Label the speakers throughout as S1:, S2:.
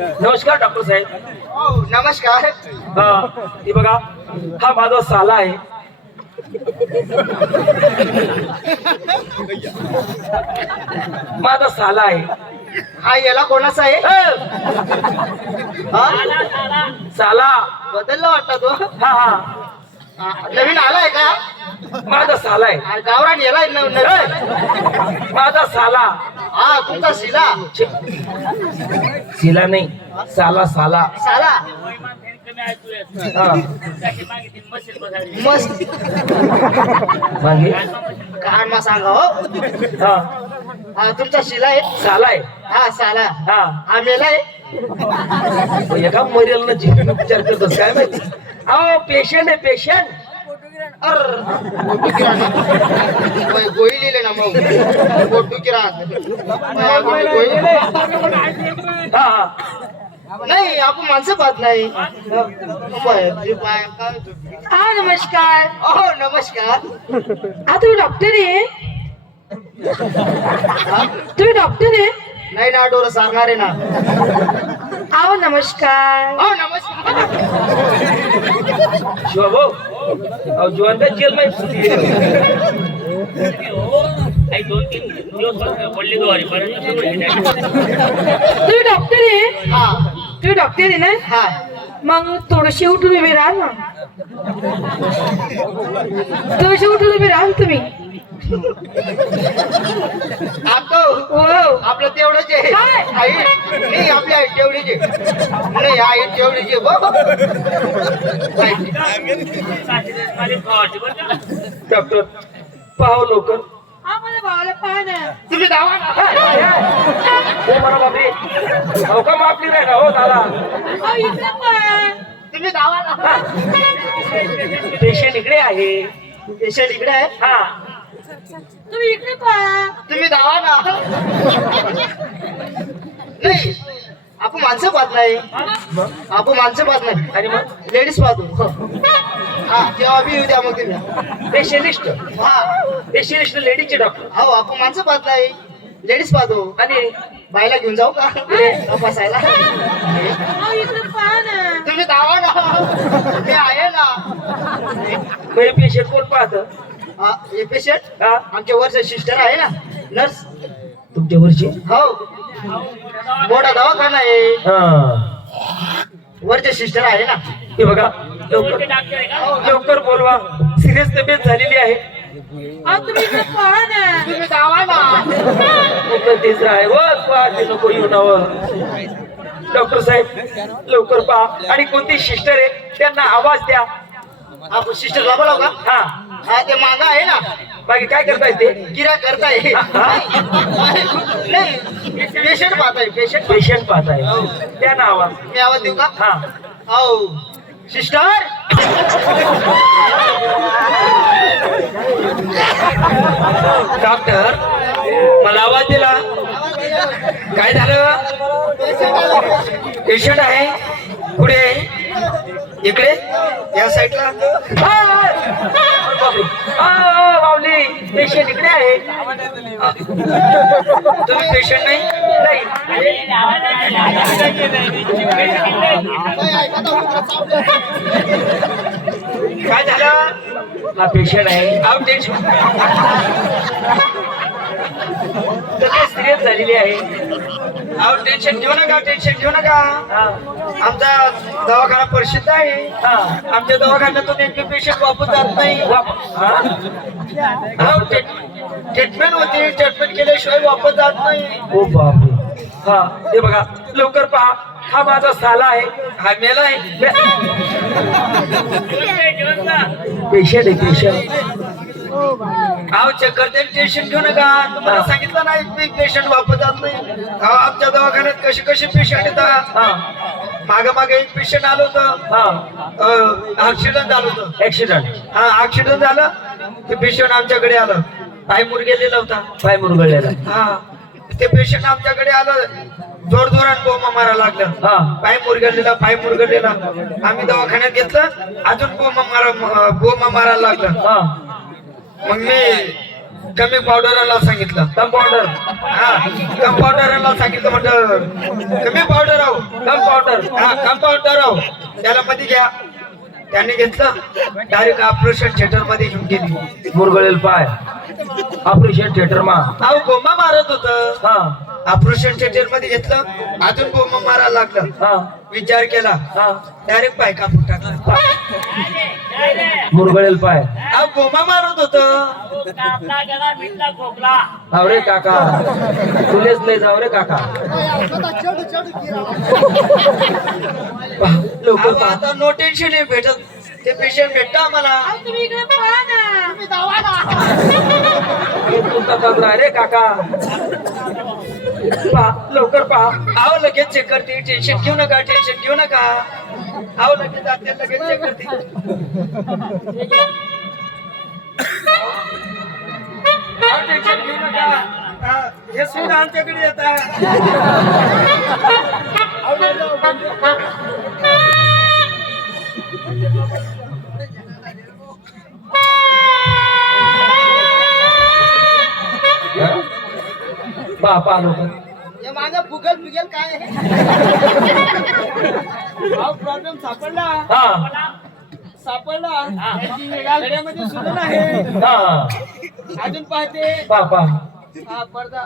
S1: नमस्कार डॉक्टर साहेब.
S2: नमस्कार.
S1: हा हे बघा हा माझा साला आहे. माझा साला आहे.
S2: हा याला कोणाचा आहे? हा?
S1: साला.
S2: बदलला वाटतं
S1: हा हा,
S2: नवीन आलाय का?
S1: माझा साला आहे.
S2: हा, गावरान याला नवीन आलाय.
S1: माझा साला.
S2: हा तुमचा शिला.
S1: शिला नाही साला साला.
S2: साला?
S1: हा.
S2: मस्त.
S1: मागे.
S2: कान मा सांगा हो.
S1: हा.
S2: हा तुमचा शिला आहे?
S1: साला आहे.
S2: हा साला.
S1: हा.
S2: हा मेलाय
S1: मग एका मरेल ना जीवन उपचार करतोस काय माहिती? अहो पेशंट आहे पेशंट
S2: गोळी लिहिले ना मग. किराणा.
S1: हा हा.
S2: नाही आपण माणसं पाहत नाही?
S3: हा नमस्कार.
S2: अहो नमस्कार.
S3: हा तुम्ही डॉक्टर आहे?
S2: हा?
S3: तुम्ही डॉक्टर आहे?
S2: नाही ना डोरं सारणार आहे ना.
S3: आहो नमस्कार.
S2: हो नमस्कार.
S1: शिवा भाऊ अहो जिवंत जेल माहिती
S4: दोन तीन दिवस पडली दुवारी
S3: तुम्ही डॉक्टर आहे?
S2: हा.
S3: तुम्ही डॉक्टर आहे ना?
S2: हा.
S3: मग थोडीशी उठून उभे राहा ना. थोडीशी उठून उभे राहा तुम्ही.
S2: आपलं तेवढंच आहे? आई नाही आपली आई तेवढीच आहे. नाही आई तेवढीच
S1: डॉक्टर लवकर
S3: हा पाहा ना.
S2: तुम्ही धावा ना.
S1: हो का का हो दादा.
S2: तुम्ही धावा
S1: पेशंट इकडे आहे.
S2: पेशंट इकडे आहे?
S1: हा.
S3: तुम्ही इकडे पहा.
S2: तुम्ही धावा ना. नाही आपण माणसं पाहत नाही. आपण माणसं पाहत नाही.
S1: आणि मग?
S2: लेडीज पाहतो हा. तेव्हा बी येऊ द्या मग तुम्ही
S1: पेशलिस्ट
S2: हा.
S1: पेशलिस्ट लेडीजचे डॉक्टर
S2: हो आपण माणसं पाहत नाही. लेडीज पाहतो.
S1: आणि?
S2: बायला घेऊन जाऊ का? तपासायला.
S3: ना.
S2: तुम्ही धावा ना. मी आहे ना.
S1: पेशंट कोण पाहत?
S2: हा, हे पेशंट
S1: हा.
S2: आमच्या वरचे सिस्टर आहे ना नर्स
S1: तुमच्या वरची?
S2: हो. मोठा दवाखाना आहे.
S1: हा.
S2: वरचे सिस्टर आहे ना.
S1: हे बघा लवकर. लवकर बोलवा. सिरियस तब्येत झालेली आहे.
S3: अहो, तुम्ही इकडे पहा ना.
S2: तुम्ही धावा ना
S1: लवकर तेच आहे. व पाहते नको येऊ नाव डॉक्टर साहेब लवकर पहा. आणि कोणती सिस्टर आहे त्यांना आवाज द्या.
S2: आपण सिस्टर बोलाव का?
S1: हा.
S2: हा ते मागा आहे ना.
S1: बाकी काय करताय ते?
S2: गिरा करताय. नाही पेशंट पाहताय पेशंट
S1: पेशंट पाहताय द्या ना आवाज
S2: मी आवाज देऊ का?
S1: हा.
S2: हो. सिस्टर?
S1: डॉक्टर मला आवाज दिला. काय झालं? पेशंट आहे. पुढे इकडे?
S2: या साईडला
S1: आ, बावली पेशंट इकडे आहे. तुम्ही पेशंट नाही? नाही. काय झालं? हा पेशंट आहे. आउट टेन्शन सिरियस झालेली आहे.
S2: आहो टेन्शन घेऊ नका टेन्शन घेऊ नका.
S1: हा,
S2: आमचा दवाखाना प्रसिद्ध आहे.
S1: हा.
S2: आमच्या दवाखान्यातून एक पेशंट वापस जात नाही.
S1: वाप- हा?
S2: अहो, ट्रीट- ट्रीटमेंट होती. ट्रीटमेंट केल्याशिवाय वापस जात नाही.
S1: ओ बापरे. हा. हे बघा लवकर पहा. हा माझा साला आहे.
S2: हा मेला आहे.
S1: पेशंट आहे. पेशंट
S2: अहो चेक करते टेन्शन घेऊ नका. तुम्हाला सांगितलं नाही एक पेशंट वापस जात नाही. अहो, आमच्या दवाखान्यात कसे कसे पेशंट येतात.
S1: हा.
S2: मागे मागे एक पेशंट आलं होतं.
S1: हा.
S2: ऍक्सिडेंट झालं होतं.
S1: ऍक्सिडेंट
S2: हा ऍक्सिडेंट झालं. ते पेशंट आमच्याकडे आलं. पाय मुरगेलेला होता.
S1: पाय मुरगळलेला
S2: हा. ते पेशंट आमच्याकडे आलं. जोर जोरात बोमा मारायला लागलं.
S1: हा.
S2: पाय मुरगळलेला पाय मुरगळलेला आम्ही दवाखान्यात घेतलं. अजून बोमा मारा बोमा मारायला लागलं. मग मी
S5: कमी पावडरला सांगितलं.
S1: कंपाऊंडर
S5: हा कंपाऊंडरला सांगितलं म्हटलं. कमी पावडर आहो
S1: कंपाऊंडर
S5: हा कंपाऊंडर आहो. त्याला मध्ये घ्या. त्याने घेतलं. डायरेक्ट ऑपरेशन थिएटरमध्ये घेऊन गेली.
S1: मुरगळेल पाय. ऑपरेशन थिएटर मा.
S5: अहो बोंबा मारत होत.
S1: हा.
S5: ऑपरेशन थिएटरमध्ये घेतलं. अजून बोंबा मारायला लागलं. विचार केला. डायरेक्ट पाय कापून टाकला.
S1: मुरगळेल पाय.
S5: बोंबा मारत होत?
S1: जाऊ रे काका. तुलेच लय रे काका.
S5: आता नो टेन्शन आहे भेटत. ते पेशंट भेटत आम्हाला.
S1: रे काका. पहा लवकर पहा
S5: आहो लगेच चेक करते. टेन्शन घेऊ नका टेन्शन घेऊ नका. आहो लगेच जाते लगेच चेक करते. आहो, टेन्शन घेऊ नका. हे सुद्धा आमच्याकडे येतात
S1: बापा पहा
S2: मागं फुगल फिगल काय प्रॉब्लेम सापडला.
S1: हा.
S2: सापडला. गड्यामध्ये आहे
S1: हा.
S2: अजून पाहते.
S1: पहा पहा
S2: हा पडदा.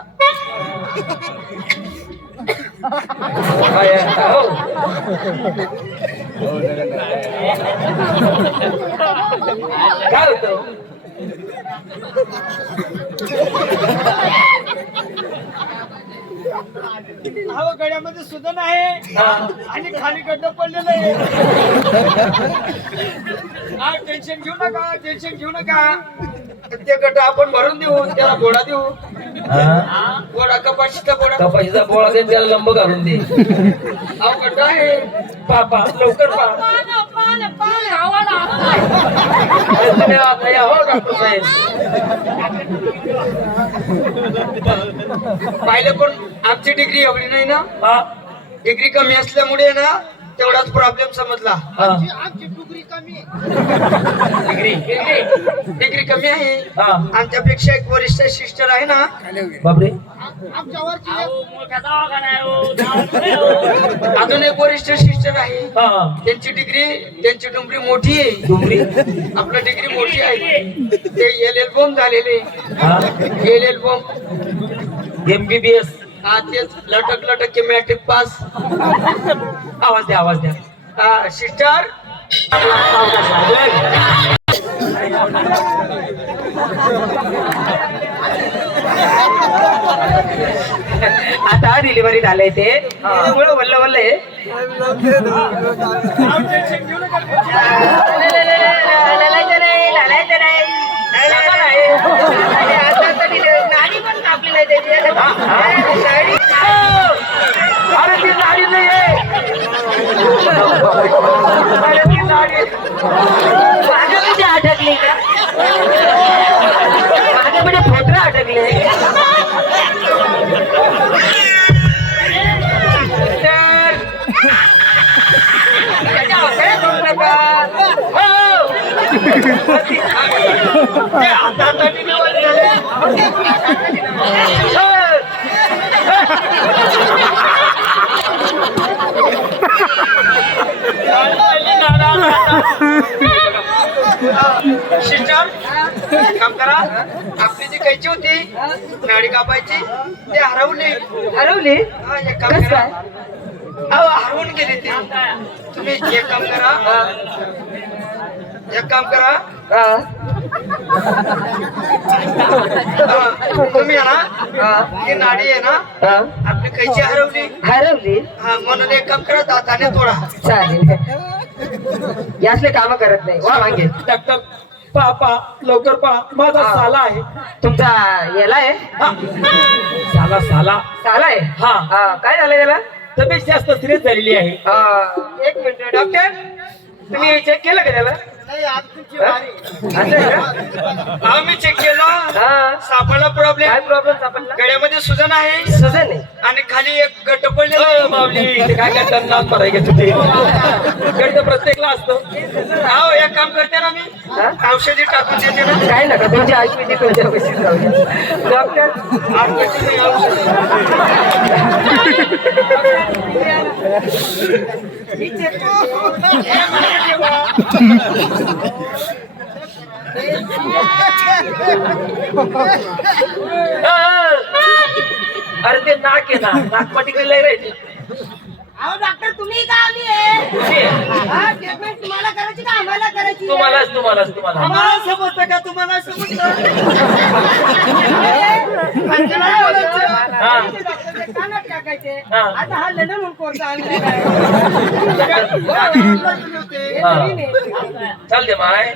S1: काय आहे? हो. काय होतं?
S2: हा गड्यामध्ये सुद्धा आहे.
S1: हा
S2: आणि खाली गड्ड पडलेलं आहे. हा टेन्शन घेऊ नका टेन्शन घेऊ नका.
S5: ते गट आपण भरून देऊ त्याला गोडा देऊ.
S1: हा?
S5: गोडा कपाशीचा गोडा
S1: कपाशीचा पोळा दे त्याला लंब घालून दे.
S5: अहो गड्डा आहे.
S1: पहा लवकर पहा हो
S5: पाहिलं पण आमची डिग्री एवढी नाही ना? डिग्री कमी असल्यामुळे ना तेवढाच प्रॉब्लेम समजला.
S1: हा.
S2: आमची टुकरी कमी
S1: डिग्री.
S5: डिग्री कमी आहे.
S1: हा.
S5: आमच्यापेक्षा एक वरिष्ठ सिस्टर आहे ना.
S1: बापरे.
S4: आहे आहे.
S5: अजून एक वरिष्ठ सिस्टर आहे.
S1: हा.
S5: त्यांची डिग्री त्यांची डुंगरी मोठी आहे.
S1: डुंगरी?
S5: आपलं डिग्री मोठी आहे. ते एल एल बॉम्ब झालेले.
S1: हा.
S5: एल एल बॉम्ब
S1: एमबीबीएस
S5: हा तेच लटक लटक के मॅट्रिक पास
S1: आवाज द्या आवाज द्या.
S5: सिस्टर?
S1: आता डिलिव्हरी झालंय ते. मुळ वल्ल वल्ल आता डिलिव्हरी पण कापली नाही त्याची. अरे ती नाडी नाही. अरे ती नाडी माझ्यामध्ये अटकली का माझ्यामध्ये फोटरा तर त्याच्या अवसरे करू नका. हो.
S5: सिस्टर काम करा. आपली जी कैची होती नाडी कापायची ती हरवली.
S1: हरवली?
S5: हा, एक काम
S1: कस
S5: करा.
S1: काय?
S5: अहो हरवून गेली ती. तुम्ही एक काम करा. एक काम करा.
S1: हा.
S5: हा, तुम्ही आहे ना ही नाडी आहे ना
S1: हा.
S5: आपली कैची हरवली.
S1: हरवली?
S5: हा म्हणून एक काम करा दाताने तोडा.
S1: चालेल. यासले काम करत नाही. वा मागे
S6: डॉक्टर पहा लवकर पहा माझा
S1: हा.
S6: साला आहे.
S1: तुमचा याला आहे?
S6: हा. साला साला.
S1: साला आहे?
S6: हा.
S1: हा, काय झालं त्याला?
S6: तब्येत जास्त सिरियस झालेली आहे.
S1: हा, एक मिनिट. डॉक्टर? तुम्ही चेक केलं का त्याला?
S5: अहो मी चेक केलं.
S6: हा.
S5: सापाला
S6: काय
S5: प्रॉब्लेम
S6: प्रॉब्लेम सापडला
S5: गळ्यामध्ये सुजन आहे.
S6: सुजन आहे?
S5: आणि खाली एक गट
S6: माऊली. ते काय काय टन्नात पडाय तुझे. गड्ड प्रत्येकला असतो.
S5: अहो एक काम करते ना मी.
S6: हा?
S5: औषधी टाकून देते ना.
S6: काय नका तुमची ती तुमच्या पैसे. डॉक्टर
S5: आतमध्ये नाही औषध.
S6: अ, अरे ते नाक आहे ना नाक पाठी लय राहायची
S2: अहो डॉक्टर तुम्ही का आली आहे हा, ट्रीटमेंट तुम्हाला करायची का आम्हाला करायची?
S6: तुम्हालाच तुम्हालाच तुम्हाला
S5: आम्हाला समजतं का तुम्हाला समजतं
S2: तुम्हाला बोलायचं.
S6: हा.
S2: ते डॉक्टरचे कानात टाकायचे
S6: हा.
S2: आता हा लंडन म्हणून कोर्स आणलेला आहे हे
S6: हा.
S2: नवीन आहे.
S6: चाल दे माय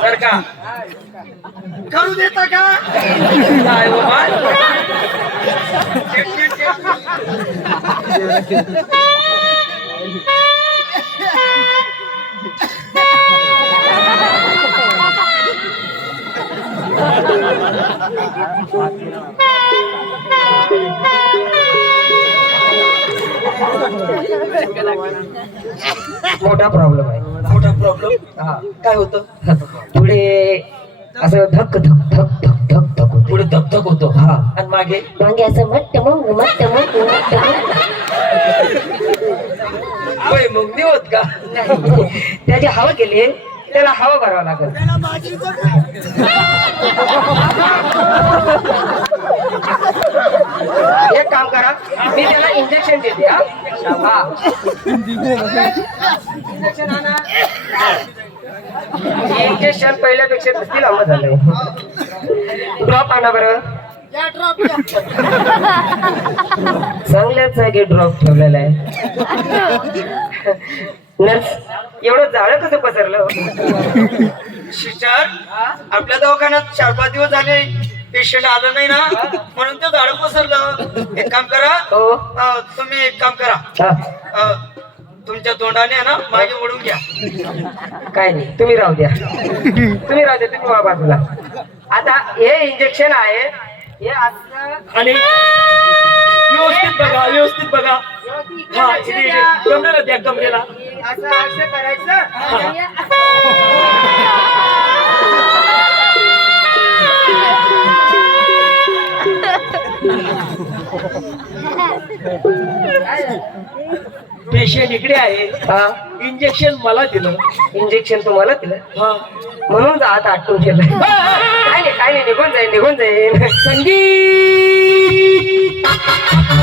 S6: सर का
S5: करू देता का?
S6: काय हो मोठा प्रॉब्लेम आहे.
S5: मोठा प्रॉब्लेम
S6: हा. काय होतं? पुढे असं धक धक धक धक धक धक होते. पुढे धक धक होतो. हा. आणि मागे?
S7: मागे असं मट्ट मग मट्ट मग मट्ट मग
S6: होय मग नाही होत का? त्याची हवा केली त्याला हवा भरावा लागेल. एक काम करा मी त्याला इंजेक्शन देते हा. हा इंजेक्शन आणा. इंजेक्शन पहिल्यापेक्षा किती लांब झालंय ड्रॉप आणा बरं.
S8: या ड्रॉप या
S6: चांगल्याच जागी ड्रॉप ठेवलेला आहे. नर्स एवढं जाळं कसं पसरलं?
S5: सिस्टर आपल्या दवाखान्यात चार पाच दिवस झाले पेशंट आलं नाही ना म्हणून ते झाड पसरलं. एक काम करा
S6: हो.
S5: तुम्ही एक काम करा. तुमच्या तोंडाने ना मागे ओढून घ्या.
S6: काय नाही तुम्ही राहू द्या. तुम्ही राहू द्या तुम्ही बाजूला. आता हे इंजेक्शन आहे हे असं
S1: आणि व्यवस्थित बघा व्यवस्थित बघा. हा इथे इथे. गमलेला द्या गमलेला.
S6: असं असं करायचं. आणि असं.
S1: पेशंट इकडे आहे.
S6: हा.
S1: इंजेक्शन मला दिलं.
S6: इंजेक्शन तुम्हाला दिलं?
S1: हा.
S6: म्हणून आता आटून केलं. काय नाही काय नाही निघून जाईल निघून जाईल
S1: संगीत!